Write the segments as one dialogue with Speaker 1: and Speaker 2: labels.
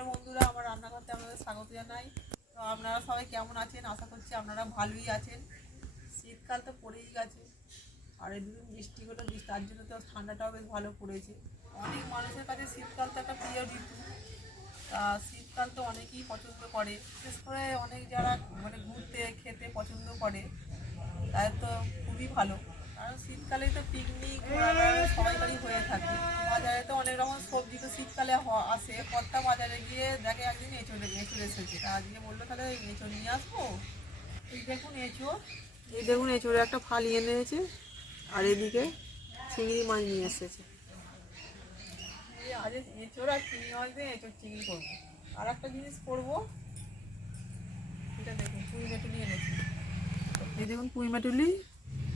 Speaker 1: নমস্কার বন্ধুরা, আমার রান্না করতে আপনাদের স্বাগত জানাই। তো আপনারা সবাই কেমন আছেন? আশা করছি আপনারা ভালোই আছেন। শীতকাল তো পড়েই গেছে, আর এই দুদিন বৃষ্টি হলো তার জন্য তো ঠান্ডাটাও বেশ ভালো পড়েছে। অনেক মানুষের কাছে শীতকাল তো একটা প্রিয় ঋতু। শীতকাল তো অনেকেই পছন্দ করে, বিশেষ করে অনেক যারা মানে ঘুরতে, খেতে পছন্দ করে, তাদের তো খুবই ভালো। কারণ শীতকালে তো পিকনিক সবাইকারই হয়ে থাকে। আসে। কর্তা বাজারে গিয়ে দেখে একদিন এঁচড়ে এঁচড় এসেছে। তা আজকে বলল তাহলে এঁচড় নিয়ে আসব? এই দেখুন এঁচড়। এই দেখুন এঁচড়ে একটা ফালি এনেছে আর এদিকে চিংড়ি মাছ নিয়ে এসেছে। এই আজ এঁচড় আর চিংড়ি মাছ দিয়ে এঁচড় চিংড়ি করব। আর একটা জিনিস করব এটা দেখুন পুঁই মেটুলি এনেছি। এই দেখুন পুঁই মেটুলি।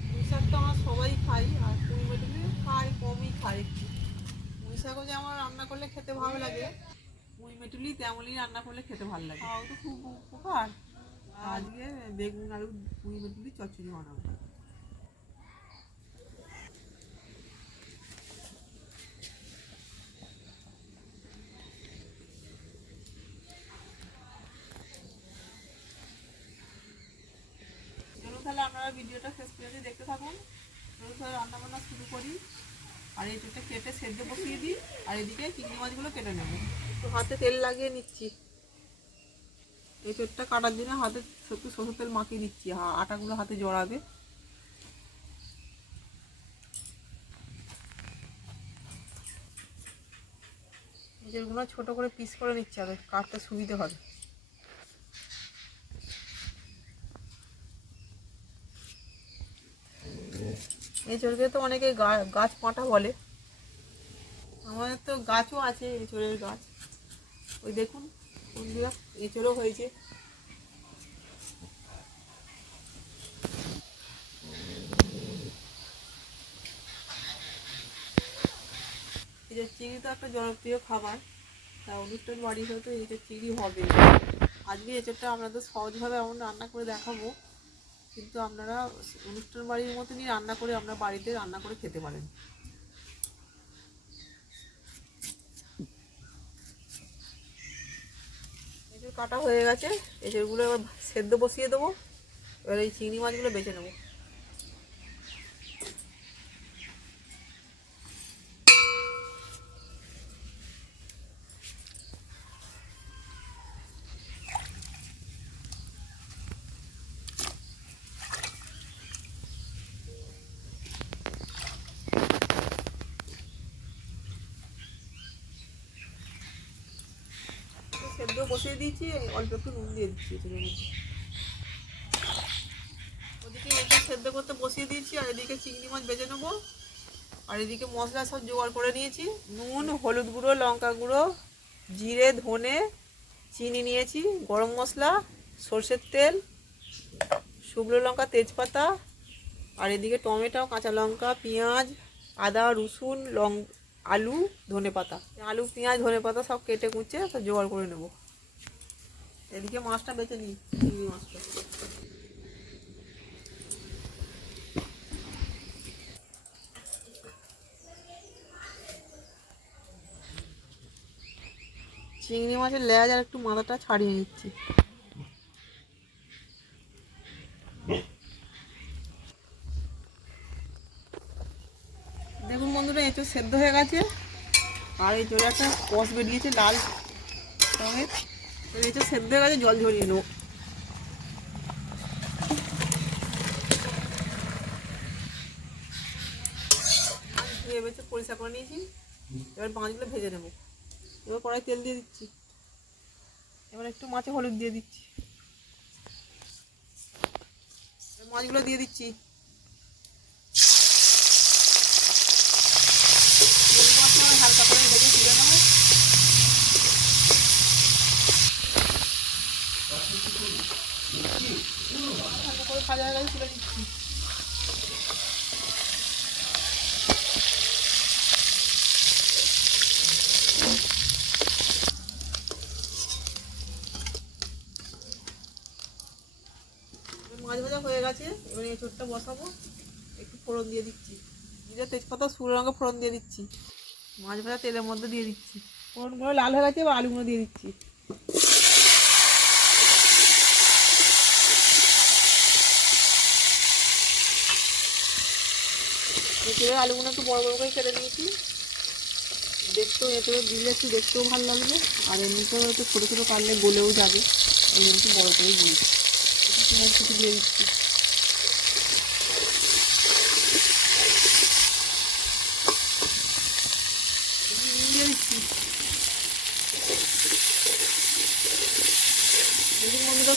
Speaker 1: পুঁই শাক তো আমরা সবাই খাই আর পুঁই মেটুলি খাই কমই খাই একটু। শাকও যে আমার রান্না করলে খেতে ভালো লাগে পুঁই মেটুলি তেমনই রান্না করলে খেতে ভালো লাগে। খাওয়াও তো খুব উপকার। আজকে বেগুন আলু পুঁই মেটুলি চচ্চড়ি বানাবো। তাহলে আপনারা ভিডিওটা শেষ পর্যন্ত দেখতে থাকুন। তাহলে রান্না বান্না শুরু করি। আর এইটা কেটে সেদ্ধ বসিয়ে দিই, আর এদিকে চিংড়ি মাছগুলো কেটে নেব। তো হাতে তেল লাগিয়ে নিচ্ছি। এই তেলটা কাটার জন্য হাতে একটু সরষের তেল মাখিয়ে দিচ্ছি। আটাগুলো হাতে জড়াবে। যেগুলো ছোট করে পিস করে নিচ্ছে হবে কাটতে সুবিধে হবে। এঁচড়কে তো অনেকে গাছ পাঁটা বলে। আমাদের তো গাছও আছে এঁচড়ের গাছ। ওই দেখুন, বন্ধুরা, এঁচড়ও হয়েছে। এই যে চিংড়ি তো একটা জনপ্রিয় খাবার। তা অনুষ্ঠান বাড়ি হয়তো এই যে চিংড়ি হবে আজকে এঁচড়টা তো সহজভাবে এমন রান্না করে দেখাবো। কিন্তু আপনারা অনুষ্ঠান বাড়ির মতনই রান্না করে আপনার বাড়িতে রান্না করে খেতে পারেন। কাটা হয়ে গেছে এঁচড়গুলো এবার সেদ্ধ বসিয়ে দেবো, এবার এই চিংড়ি মাছগুলো বেছে নেব। সেদ্ধ বসিয়ে দিয়েছি অল্প একটু নুন দিয়ে দিচ্ছি ওদিকে এটা সেদ্ধ করতে বসিয়ে দিয়েছি, আর এদিকে চিংড়ি মাছ বেজে নেব। আর এদিকে মশলা সব জোগাড় করে নিয়েছি। নুন, হলুদ গুঁড়ো, লঙ্কা গুঁড়ো, জিরে, ধনে চিনি নিয়েছি, গরম মশলা, সর্ষের তেল, শুকনো লঙ্কা, তেজপাতা, আর এদিকে টমেটো, কাঁচা লঙ্কা, পেঁয়াজ, আদা, রসুন, লং আলু ধনে পাতা আলু, পেঁয়াজ ধনে পাতা সব কেটে কুচে সব জোগাড় করে নেব। এদিকে মাছটা বেছে নিই চিংড়ি মাছটা। চিংড়ি মাছের লেজ আর একটু মাথাটা ছাড়িয়ে নিচ্ছি। দেখুন বন্ধুরা এঁচড় সেদ্ধ হয়ে গেছে। আর এই চড়ে একটা কষ বেরিয়েছে লাল রঙের। এঁচড় সেদ্ধ হয়ে গেছে, জল ঝরিয়ে নেব। ধুয়ে পরিষ্কার করে নিয়েছি। এবার মাছগুলো ভেজে নেব। এবার কড়াই তেল দিয়ে দিচ্ছি। এবার একটু মাছে হলুদ দিয়ে দিচ্ছি। মাছগুলো দিয়ে দিচ্ছি চিংড়ি মাছটা আমি হালকা করে ভেজে তুলে নেব হালকা করে ভাজা হয়ে গেছে তুলে মাছ ভাজা হয়ে গেছে এবার এই চোরটা বসাবো, একটু ফোড়ন দিয়ে দিচ্ছি। জিরে তেজপাতা, শুকনো লঙ্কা ফোড়ন দিয়ে দিচ্ছি। মাছ ভাজা তেলের মধ্যে দিয়ে দিচ্ছি। ফোড়নগুলো লাল হয়ে গেছে, এবার আলুগুলো দিয়ে দিচ্ছি। এঁচড়ের আলুগুলো একটু বড় বড় করে কেটে নিয়েছি। দেখতেও এঁচড়ে দিলে একটু দেখতেও ভালো লাগবে, আর এমনিতেও একটু ছোটো ছোটো কাটলে গলেও যাবে জন্য একটু বড় করেই দিয়েছি। পেঁয়াজ দিয়ে দিচ্ছি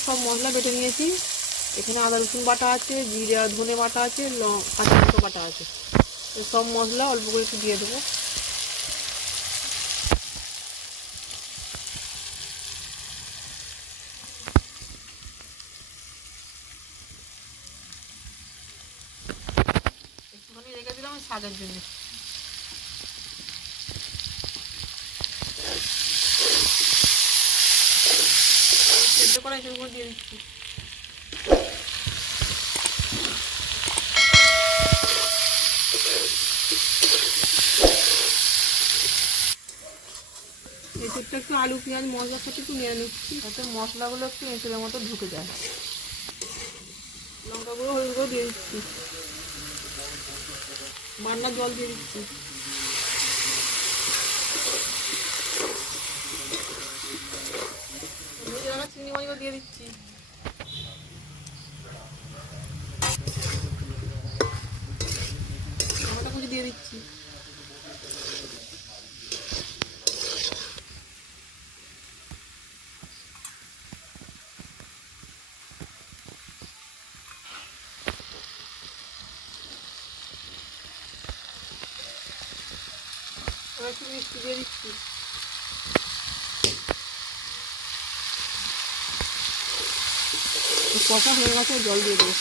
Speaker 1: সব মশলা বেটে নিয়েছি। এখানে আদা রসুন বাটা আছে, জিরে ধনে বাটা আছে কাঁচা লঙ্কা বাটা আছে। এই সব মশলা অল্প করে একটু দিয়ে দেবো। একটুখানি রেখে দিলাম শাকের জন্য। সেদ্ধ করা এগুলো দিয়ে দিচ্ছি এঁচড়টা একটু আলু পেঁয়াজ মশলার সাথে একটু নিয়ে নিচ্ছি। যাতে মশলাগুলো একটু এঁচড়ের মতো ঢুকে যায়। লঙ্কা গুঁড়ো হলুদ গুঁড়ো দিয়ে দিচ্ছি। বান্নার জল দিয়ে দিচ্ছি। দিয়ে দিচ্ছি। কুচি দিয়ে দিচ্ছি। এবার একটু মিষ্টি দিয়ে দিচ্ছি। কষা হয়ে গেছে, জল দিয়ে দেবো।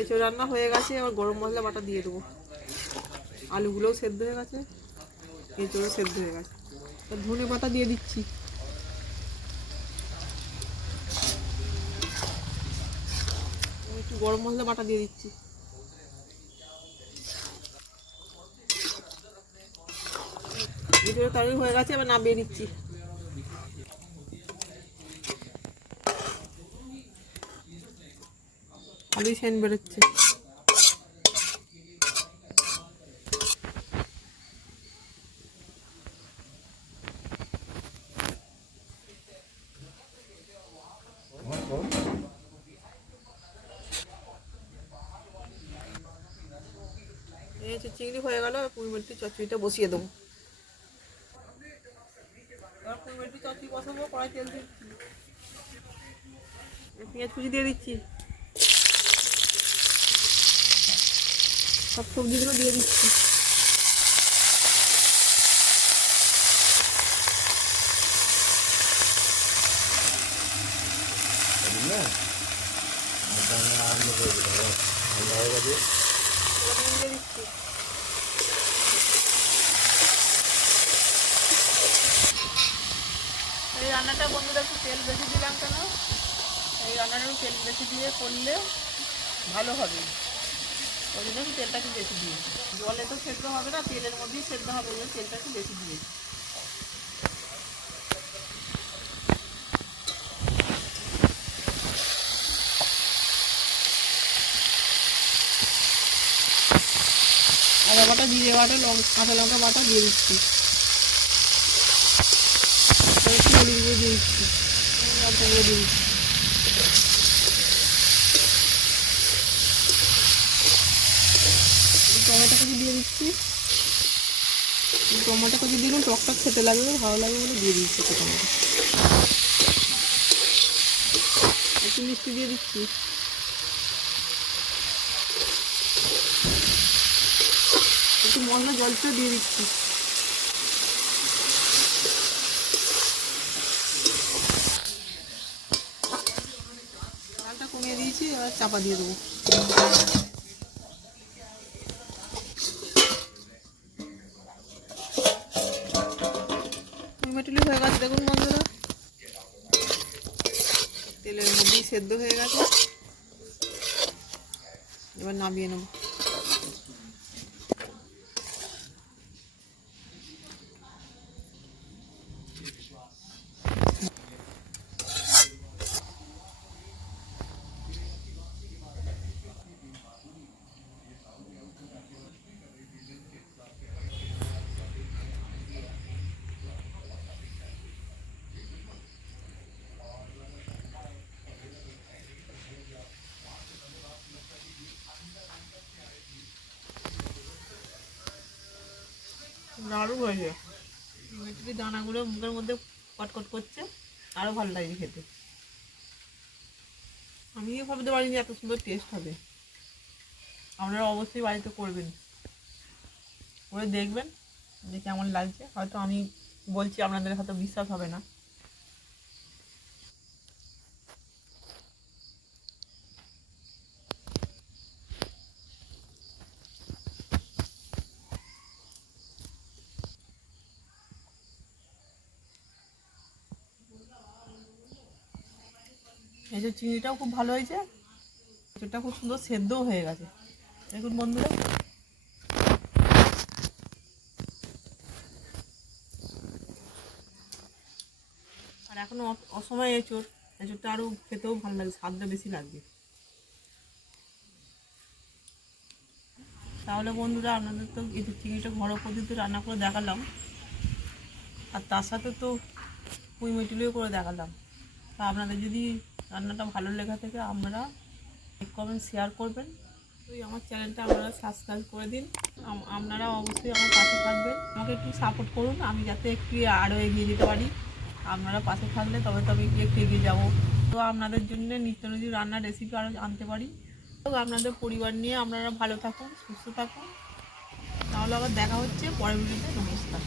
Speaker 1: এসব রান্না হয়ে গেছে, এবার গরম মশলা বাটা দিয়ে দেবো। আলুগুলোও সেদ্ধ হয়ে গেছে, এঁচড়ও সেদ্ধ হয়ে গেছে। ধনে পাতা দিয়ে দিচ্ছি। গরম মশলা বাটা দিয়ে দিচ্ছি। এঁচড়ের তরকারি হয়ে গেছে, এবার নামিয়ে দিচ্ছি। সেন বেরোচ্ছে। হচ্ছে চিংড়ি হয়ে গেল পুঁই মিষ্টি চচ্চড়িটা বসিয়ে দেবো। এবার পুঁই মিষ্টি চচ্চড়ি বসাবো কড়াই তেল দিচ্ছি। পেঁয়াজ কুচি দিয়ে দিচ্ছি। সব সবজিগুলো দিয়ে দিচ্ছি। এবার নুন দিয়ে দিচ্ছি এই রান্নাটা বন্ধুরা একটু তেল বেশি দিলাম কেন? এই রান্নাটা তেল বেশি দিয়ে করলে ভালো হবে। ওই জন্য আমি তেলটা একটু বেশি দিয়েছি। জলে তো সেদ্ধ হবে না, তেলের মধ্যেই সেদ্ধ হবে, ওই জন্য তেলটা একটু বেশি দিয়েছি। আদা বাটা, জিরে বাটা লঙ্কা কাঁচা লঙ্কা বাটা দিয়ে দিচ্ছি। দিয়ে দিচ্ছি। দিয়ে দিচ্ছি এই টমেটো দিয়ে দিচ্ছি টমেটো কুচি দিলে টকটা খেতে লাগবে ভালো লাগবে বলে দিয়ে দিচ্ছি একটু মিষ্টি দিয়ে দিচ্ছি একটু মশলা জলটা দিয়ে দিচ্ছি ডালটা কমিয়ে দিয়েছি এবার চাপা দিয়ে দেবো। টমেটোলি হয়ে গেছে, দেখুন বন্ধুরা। তেলের মধ্যেই সেদ্ধ হয়ে গেছে। এবার নামিয়ে নেব। দারুণ হয়েছে। মিষ্টি দানাগুলো মুখের মধ্যে কটকট করছে আরও ভালো লাগছে খেতে। আমিও ভাবতে পারিনি এত সুন্দর টেস্ট হবে। আপনারা অবশ্যই বাড়িতে করবেন। করে দেখবেন যে কেমন লাগছে। হয়তো আমি বলছি, আপনাদের হয়তো বিশ্বাস হবে না। এই যে চিনিটাও খুব ভালো হয়েছে। এটা খুব সুন্দর সেদ্ধও হয়ে গেছে। দেখুন বন্ধুরা। আর এখনও অসময়ে এঁচোর এঁচোরটা আরও খেতেও ভালো লাগে, স্বাদটা বেশি লাগবে। তাহলে বন্ধুরা, আপনাদের তো এই চিংড়িটা ঘরোয়া পদ্ধতিতে রান্না করে দেখালাম। আর তার সাথে তো পুঁই মিটুলিও করে দেখালাম। তা আপনাদের যদি রান্নাটা ভালো লেগে থেকে লাইক কমেন্ট শেয়ার করবেন। ওই আমার চ্যানেলটা আপনারা সাবস্ক্রাইব করে দিন। আপনারা অবশ্যই আমার পাশে থাকবেন। আমাকে একটু সাপোর্ট করুন, আমি যাতে একটু আরও এগিয়ে যেতে পারি। আপনারা পাশে থাকলে তবে তবে কি একটু এগিয়ে যাব। তো আপনাদের জন্য নিত্য নতুন রান্নার রেসিপি আরও আনতে পারি। তো আপনাদের পরিবার নিয়ে আপনারা ভালো থাকুন, সুস্থ থাকুন। তাহলে আবার দেখা হচ্ছে, পরের ভিডিওতে নমস্কার।